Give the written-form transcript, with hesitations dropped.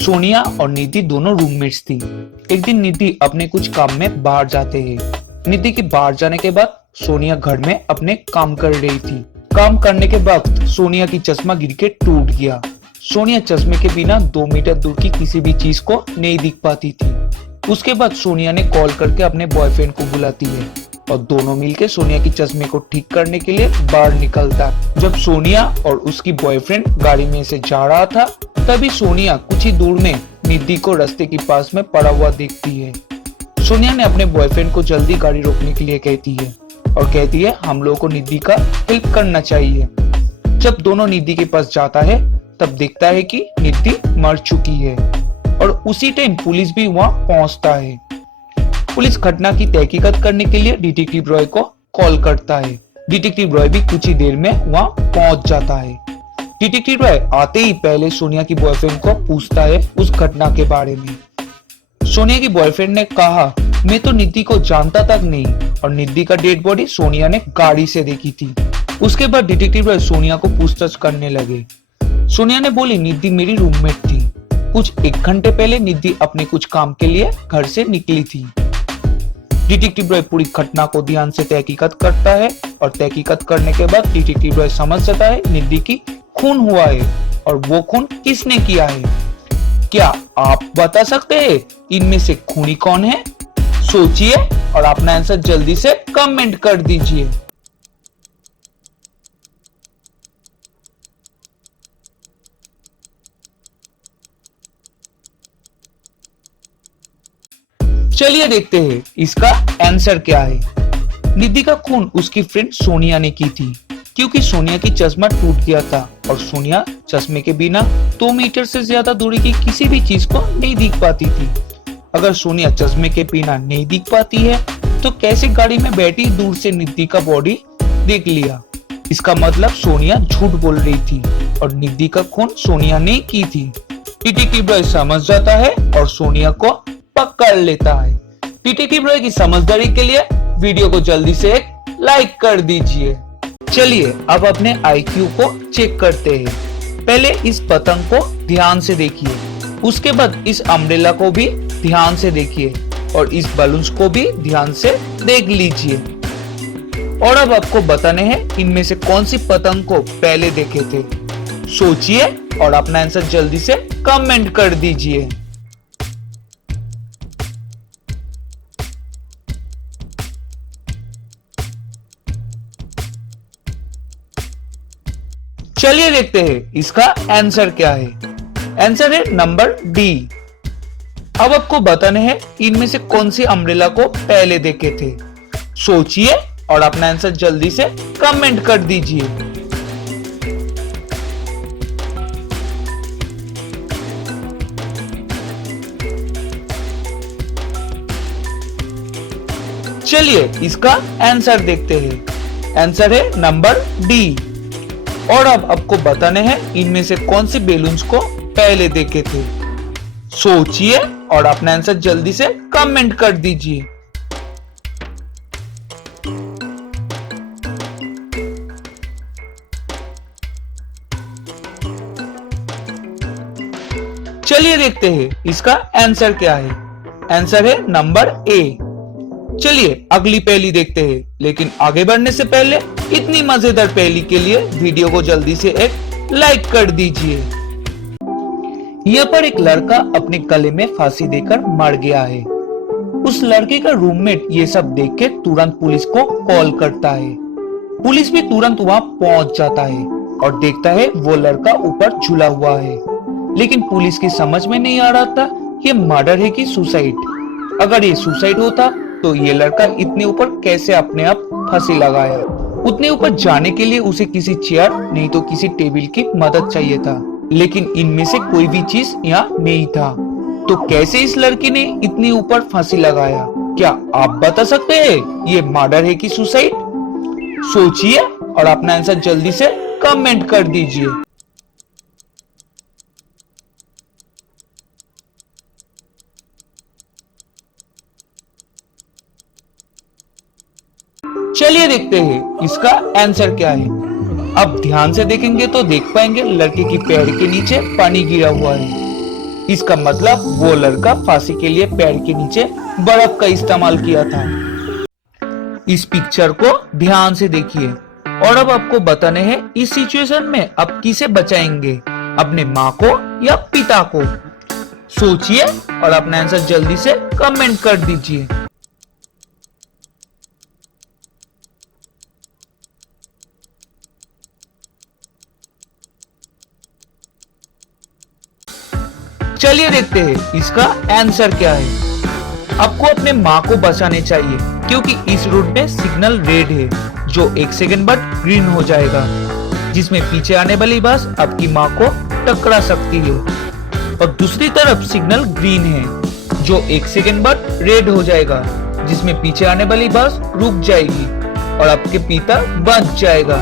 सोनिया और निधि दोनों रूममेट्स थी। एक दिन निधि अपने कुछ काम में बाहर जाते हैं। निधि के बाहर जाने के बाद सोनिया घर में अपने काम कर रही थी। काम करने के वक्त सोनिया की चश्मा गिर के टूट गया। सोनिया चश्मे के बिना 2 मीटर दूर की किसी भी चीज को नहीं दिख पाती थी। उसके बाद सोनिया ने कॉल करके अपने बॉयफ्रेंड को बुलाती है और दोनों मिलकर सोनिया की चश्मे को ठीक करने के लिए बाहर निकलता है। जब सोनिया और उसकी बॉयफ्रेंड गाड़ी में से जा रहा था, तभी सोनिया कुछ ही दूर में निधि को रास्ते के पास में पड़ा हुआ देखती है। सोनिया ने अपने बॉयफ्रेंड को जल्दी गाड़ी रोकने के लिए कहती है और कहती है हम लोगों को निधि का हेल्प करना चाहिए। जब दोनों निधि के पास जाता है तब देखता है कि निधि मर चुकी है और उसी टाइम पुलिस भी वहां पहुंचता है। पुलिस घटना की तहकीकात करने के लिए डिटेक्टिव रॉय को कॉल करता है। डिटेक्टिव रॉय भी कुछ ही देर में वहां पहुंच जाता है। डिटेक्टिव रॉय आते ही पहले सोनिया की बॉयफ्रेंड को पूछता है उस घटना के बारे में। सोनिया की बॉयफ्रेंड ने कहा मैं तो निधि को जानता तक नहीं और निधि का डेड बॉडी सोनिया ने गाड़ी से देखी थी। उसके बाद डिटेक्टिव रॉय सोनिया को पूछताछ करने लगे। सोनिया ने बोली निधि मेरी रूममेट थी। कुछ 1 घंटे पहले निधि अपने कुछ काम के लिए घर से निकली थी। डिटेक्टिव रॉय पूरी घटना को ध्यान से तहकीकात करता है और तहकीकात करने के बाद डिटेक्टिव रॉय समझ जाता है निधि की खून हुआ है और वो खून किसने किया है। क्या आप बता सकते हैं इनमें से खूनी कौन है? सोचिए और अपना आंसर जल्दी से कमेंट कर दीजिए। चलिए देखते हैं इसका आंसर क्या है। निधि का खून उसकी फ्रेंड सोनिया ने की थी क्योंकि सोनिया की चश्मा टूट गया था और सोनिया चश्मे के बिना 2 मीटर से ज्यादा दूरी की किसी भी चीज को नहीं दिख पाती थी। अगर सोनिया चश्मे के बिना नहीं दिख पाती है तो कैसे गाड़ी में बैठी दूर से निधि का बॉडी देख लिया? इसका मतलब सोनिया झूठ बोल रही थी और निधि का खून सोनिया ने की थी। डिटेक्टिव रॉय समझ जाता है और सोनिया को पकड़ लेता है। डिटेक्टिव रॉय की समझदारी के लिए वीडियो को जल्दी से एक लाइक कर दीजिए। चलिए अब अपने IQ को चेक करते हैं। पहले इस पतंग को ध्यान से देखिए, उसके बाद इस अम्ब्रेला को भी ध्यान से देखिए और इस बलून्स को भी ध्यान से देख लीजिए। और अब आपको बताने हैं इनमें से कौन सी पतंग को पहले देखे थे। सोचिए और अपना आंसर जल्दी से कमेंट कर दीजिए। चलिए देखते हैं इसका आंसर क्या है। आंसर है नंबर डी। अब आपको बताने हैं इनमें से कौन सी अम्ब्रेला को पहले देखे थे। सोचिए और अपना आंसर जल्दी से कमेंट कर दीजिए। चलिए इसका आंसर देखते हैं। आंसर है नंबर डी। और अब आपको बताने हैं इनमें से कौन सी बेलून्स को पहले देखे थे। सोचिए और अपना आंसर जल्दी से कमेंट कर दीजिए। चलिए देखते हैं इसका आंसर क्या है। आंसर है नंबर ए। चलिए अगली पहेली देखते हैं, लेकिन आगे बढ़ने से पहले इतनी मजेदार पहेली के लिए वीडियो को जल्दी से एक लाइक कर दीजिए। यहाँ पर एक लड़का अपने गले में फांसी देकर मर गया है। उस लड़के का रूममेट ये सब देख के तुरंत पुलिस को कॉल करता है। पुलिस भी तुरंत वहां पहुंच जाता है और देखता है वो लड़का ऊपर झूला हुआ है। लेकिन पुलिस की समझ में नहीं आ रहा था ये मर्डर है कि सुसाइड। अगर ये सुसाइड होता तो ये लड़का इतने ऊपर कैसे अपने आप फांसी लगाया? उतने ऊपर जाने के लिए उसे किसी चेयर नहीं तो किसी टेबल की मदद चाहिए था, लेकिन इनमें से कोई भी चीज यहाँ नहीं था। तो कैसे इस लड़की ने इतने ऊपर फांसी लगाया? क्या आप बता सकते हैं ये मर्डर है कि सुसाइड? सोचिए और अपना आंसर जल्दी से कमेंट कर दीजिए। चलिए देखते हैं इसका आंसर क्या है। अब ध्यान से देखेंगे तो देख पाएंगे लड़के की पैर के नीचे पानी गिरा हुआ है। इसका मतलब वो लड़का फांसी के लिए पेड़ के नीचे बर्फ का इस्तेमाल किया था। इस पिक्चर को ध्यान से देखिए और अब आपको बताने हैं इस सिचुएशन में आप किसे बचाएंगे, अपने माँ को या पिता को। सोचिए और अपना आंसर जल्दी से कमेंट कर दीजिए। चलिए देखते हैं इसका आंसर क्या है। आपको अपने माँ को बचाने चाहिए क्योंकि इस रूट में सिग्नल रेड है जो 1 सेकंड बाद ग्रीन हो जाएगा, जिसमें पीछे आने वाली बस आपकी माँ को टकरा सकती है। और दूसरी तरफ सिग्नल ग्रीन है जो 1 सेकंड बाद रेड हो जाएगा, जिसमें पीछे आने वाली बस रुक जाएगी और आपके पिता बच जाएगा।